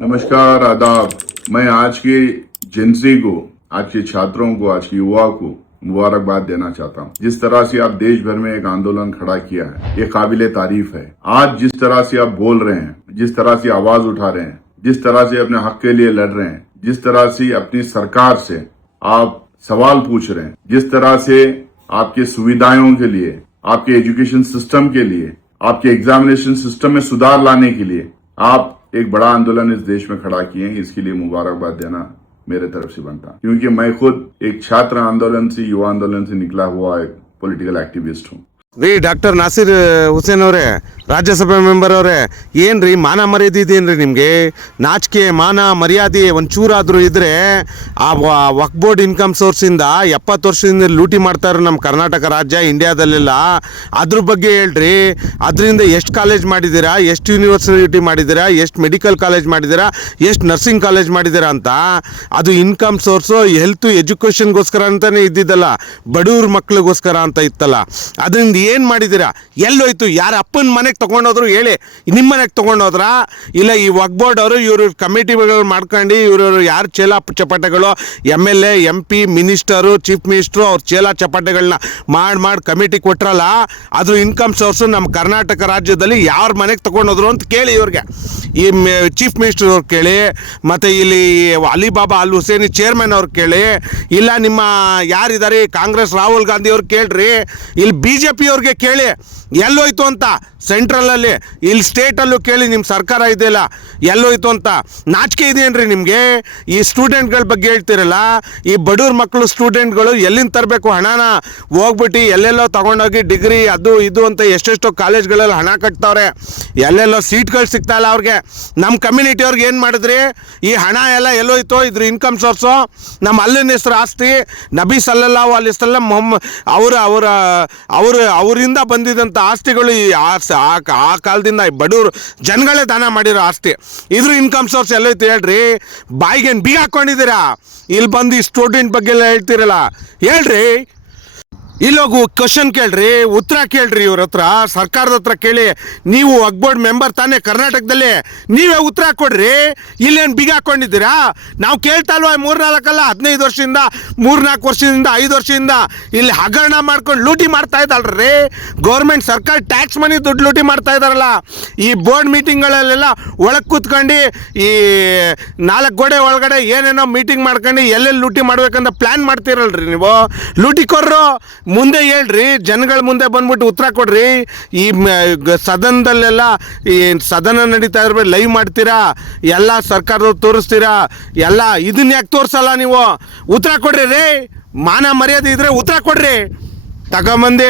नमस्कार, आदाब। मैं आज के जेंजी को, आज के छात्रों को, आज के युवा को मुबारकबाद देना चाहता हूँ। जिस तरह से आप देश भर में एक आंदोलन खड़ा किया है, ये काबिले तारीफ है। आज जिस तरह से आप बोल रहे हैं, जिस तरह से आवाज उठा रहे हैं, जिस तरह से अपने हक के लिए लड़ रहे हैं, जिस तरह से अपनी सरकार से आप सवाल पूछ रहे हैं, जिस तरह से आपके सुविधाओं के लिए, आपके एजुकेशन सिस्टम के लिए, आपके एग्जामिनेशन सिस्टम में सुधार लाने के लिए आप एक बड़ा आंदोलन इस देश में खड़ा किए हैं, इसके लिए मुबारकबाद देना मेरे तरफ से बनता, क्योंकि मैं खुद एक छात्र आंदोलन से, युवा आंदोलन से निकला हुआ एक पॉलिटिकल एक्टिविस्ट हूँ। ರೀ ಡಾಕ್ಟರ್ ನಾಸಿರ್ ಹುಸೇನ್ ಅವರೇ, ರಾಜ್ಯಸಭೆ ಮೆಂಬರ್ ಅವರೇ, ಏನ್ರಿ ಮಾನ ಮರ್ಯಾದೆ ಇದೆಯೇನ್ರಿ ನಿಮಗೆ? ನಾಚಿಕೆ ಮಾನ ಮರ್ಯಾದೆ ಒಂಚೂರಾದರೂ ಇದ್ರೆ ಆ ವಕ್ಫ್ ಬೋರ್ಡ್ ಇನ್ಕಮ್ ಸೋರ್ಸಿಂದ 70 ವರ್ಷದಿಂದ ಲೂಟಿ ಮಾಡ್ತಾರೆ ನಮ್ಮ ಕರ್ನಾಟಕ ರಾಜ್ಯ, ಇಂಡಿಯಾದಲ್ಲೆಲ್ಲ. ಅದ್ರ ಬಗ್ಗೆ ಹೇಳ್ರಿ. ಅದರಿಂದ ಎಷ್ಟು ಕಾಲೇಜ್ ಮಾಡಿದ್ದೀರಾ, ಎಷ್ಟು ಯೂನಿವರ್ಸಿಟಿ ಮಾಡಿದ್ದೀರಾ, ಎಷ್ಟು ಮೆಡಿಕಲ್ ಕಾಲೇಜ್ ಮಾಡಿದ್ದೀರಾ, ಎಷ್ಟು ನರ್ಸಿಂಗ್ ಕಾಲೇಜ್ ಮಾಡಿದ್ದೀರಾ ಅಂತ. ಅದು ಇನ್ಕಮ್ ಸೋರ್ಸು ಹೆಲ್ತ್ ಎಜುಕೇಷನ್ಗೋಸ್ಕರ ಅಂತಲೇ ಇದ್ದಿದ್ದಲ್ಲ, ಬಡವ್ರ ಮಕ್ಳಿಗೋಸ್ಕರ ಅಂತ ಇತ್ತಲ್ಲ. ಅದರಿಂದ ಏನು ಮಾಡಿದ್ದೀರಾ? ಎಲ್ಲೋಯ್ತು? ಯಾರ ಅಪ್ಪನ ಮನೆಗೆ ತೊಗೊಂಡೋದ್ರು ಹೇಳಿ. ನಿಮ್ಮ ಮನೆಗೆ ತೊಗೊಂಡೋದ್ರಾ? ಇಲ್ಲ ಈ ವಕ್ಫ್ ಬೋರ್ಡ್ ಅವರು ಇವರು ಕಮಿಟಿಗಳು ಮಾಡ್ಕೊಂಡು ಇವರು ಯಾರು ಚೇಲ ಚಪಾಟೆಗಳು MLA MP minister chief minister ಅವ್ರ ಚೇಲ ಚಪಾಟೆಗಳನ್ನ ಮಾಡಿ ಕಮಿಟಿ ಕೊಟ್ರಲ್ಲ, ಅದು ಇನ್ಕಮ್ ಸೋರ್ಸು ನಮ್ಮ ಕರ್ನಾಟಕ ರಾಜ್ಯದಲ್ಲಿ ಯಾರ ಮನೆಗೆ ತೊಗೊಂಡೋದ್ರು ಅಂತ ಕೇಳಿ. ಇವ್ರಿಗೆ ಈ ಚೀಫ್ ಮಿನಿಸ್ಟರ್ ಅವ್ರು ಕೇಳಿ, ಮತ್ತು ಇಲ್ಲಿ ಅಲಿಬಾಬಾ ಅಲ್ ಹುಸೇನಿ ಚೇರ್ಮನ್ ಅವ್ರು ಕೇಳಿ, ಇಲ್ಲ ನಿಮ್ಮ ಯಾರಿದ್ದಾರೆ ಕಾಂಗ್ರೆಸ್ ರಾಹುಲ್ ಗಾಂಧಿ ಅವ್ರು ಕೇಳ್ರಿ, ಇಲ್ಲಿ BJP ಅವ್ರಿಗೆ ಕೇಳಿ ಎಲ್ಲೋಯ್ತು ಅಂತ. ಸೆಂಟ್ರಲಲ್ಲಿ ಇಲ್ಲಿ ಸ್ಟೇಟಲ್ಲೂ ಕೇಳಿ, ನಿಮ್ಮ ಸರ್ಕಾರ ಇದೆಯಲ್ಲ ಎಲ್ಲೋಯ್ತು ಅಂತ. ನಾಚಿಕೆ ಇದೆಯೇನ್ರಿ ನಿಮಗೆ? ಈ ಸ್ಟೂಡೆಂಟ್ಗಳ ಬಗ್ಗೆ ಹೇಳ್ತಿರಲ್ಲ, ಈ ಬಡವ್ರ ಮಕ್ಕಳು ಸ್ಟೂಡೆಂಟ್ಗಳು ಎಲ್ಲಿಂದ ತರಬೇಕು ಹಣನ? ಹೋಗ್ಬಿಟ್ಟು ಎಲ್ಲೆಲ್ಲೋ ತೊಗೊಂಡೋಗಿ ಡಿಗ್ರಿ ಅದು ಇದು ಅಂತ ಎಷ್ಟೆಷ್ಟೋ ಕಾಲೇಜ್ಗಳಲ್ಲಿ ಹಣ ಕಟ್ತಾವ್ರೆ, ಎಲ್ಲೆಲ್ಲೋ ಸೀಟ್ಗಳು ಸಿಗ್ತಾಯಿಲ್ಲ ಅವ್ರಿಗೆ. ನಮ್ಮ ಕಮ್ಯುನಿಟಿ ಅವ್ರಿಗೆ ಏನು ಮಾಡಿದ್ರಿ? ಈ ಹಣ ಎಲ್ಲ ಎಲ್ಲೋಯ್ತು? ಇದ್ರ ಇನ್ಕಮ್ ಸೋರ್ಸು ನಮ್ಮ ಅಲ್ಲಿನ ಹೆಸರು ಆಸ್ತಿ, ನಬಿ ಸಲ್ಲಲ್ಲಾಹು ಅಲೈಹಿ ವಸಲ್ಲಂ ಅವರಿಂದ ಬಂದಿದ್ದಂಥ ಆಸ್ತಿಗಳು ಆ ಕಾಲದಿಂದ ಬಡವರು ಜನಗಳೇ ದಾನ ಮಾಡಿರೋ ಆಸ್ತಿ. ಇದ್ರ ಇನ್ಕಮ್ ಸೋರ್ಸ್ ಎಲ್ಲೈತೆ ಹೇಳ್ರಿ? ಬಾಯಿಗೇನು ಬೀಗ ಹಾಕ್ಕೊಂಡಿದ್ದೀರಾ? ಇಲ್ಲಿ ಬಂದು ಈ ಸ್ಟೂಡೆಂಟ್ ಬಗ್ಗೆ ಎಲ್ಲ ಹೇಳ್ತೀರಲ್ಲ, ಹೇಳ್ರಿ. ಇಲ್ಲೋಗು ಕ್ವಶನ್ ಕೇಳ್ರಿ, ಉತ್ತರ ಕೇಳ್ರಿ. ಇವ್ರ ಹತ್ರ, ಸರ್ಕಾರದ ಹತ್ರ ಕೇಳಿ. ನೀವು ವಕ್ಫ್ ಬೋರ್ಡ್ ಮೆಂಬರ್ ತಾನೇ ಕರ್ನಾಟಕದಲ್ಲಿ, ನೀವೇ ಉತ್ತರ ಕೊಡ್ರಿ. ಇಲ್ಲೇನು ಬಿಗ ಹಾಕ್ಕೊಂಡಿದ್ದೀರಾ? ನಾವು ಕೇಳ್ತಾ ಇಲ್ವಾ? 3-4 ಅಲ್ಲ, 15 ವರ್ಷದಿಂದ, 3-4 ವರ್ಷದಿಂದ, 5 ವರ್ಷದಿಂದ ಇಲ್ಲಿ ಹಗರಣ ಮಾಡ್ಕೊಂಡು ಲೂಟಿ ಮಾಡ್ತಾ ಇದ್ದಾಳ್ರಿ. ಗೌರ್ಮೆಂಟ್ ಸರ್ಕಾರ ಟ್ಯಾಕ್ಸ್ ಮನಿ ದುಡ್ಡು ಲೂಟಿ ಮಾಡ್ತಾ ಇದ್ದಾರಲ್ಲ. ಈ ಬೋರ್ಡ್ ಮೀಟಿಂಗ್ಗಳಲ್ಲೆಲ್ಲ ಒಳಗೆ ಕೂತ್ಕೊಂಡು ಈ 4 ಗೋಡೆ ಒಳಗಡೆ ಏನೇನೋ ಮೀಟಿಂಗ್ ಮಾಡ್ಕೊಂಡು ಎಲ್ಲೆಲ್ಲಿ ಲೂಟಿ ಮಾಡ್ಬೇಕಂತ ಪ್ಲ್ಯಾನ್ ಮಾಡ್ತೀರಲ್ರಿ ನೀವು. ಲೂಟಿಕೋರ್ರು ಮುಂದೆ ಹೇಳ್ರಿ, ಜನಗಳ ಮುಂದೆ ಬಂದ್ಬಿಟ್ಟು ಉತ್ತರ ಕೊಡ್ರಿ. ಈ ಸದನದಲ್ಲೆಲ್ಲ ಈ ಸದನ ನಡೀತಾ ಇರ್ಬೇಕು, ಲೈವ್ ಮಾಡ್ತೀರಾ, ಎಲ್ಲ ಸರ್ಕಾರದವ್ರು ತೋರಿಸ್ತೀರಾ, ಎಲ್ಲ ಇದನ್ನ ಯಾಕೆ ತೋರಿಸಲ್ಲ ನೀವು? ಉತ್ತರ ಕೊಡ್ರಿ ರೀ. ಮಾನ ಮರ್ಯಾದೆ ಇದ್ರೆ ಉತ್ತರ ಕೊಡ್ರಿ. ತಗೊಂಬಂದು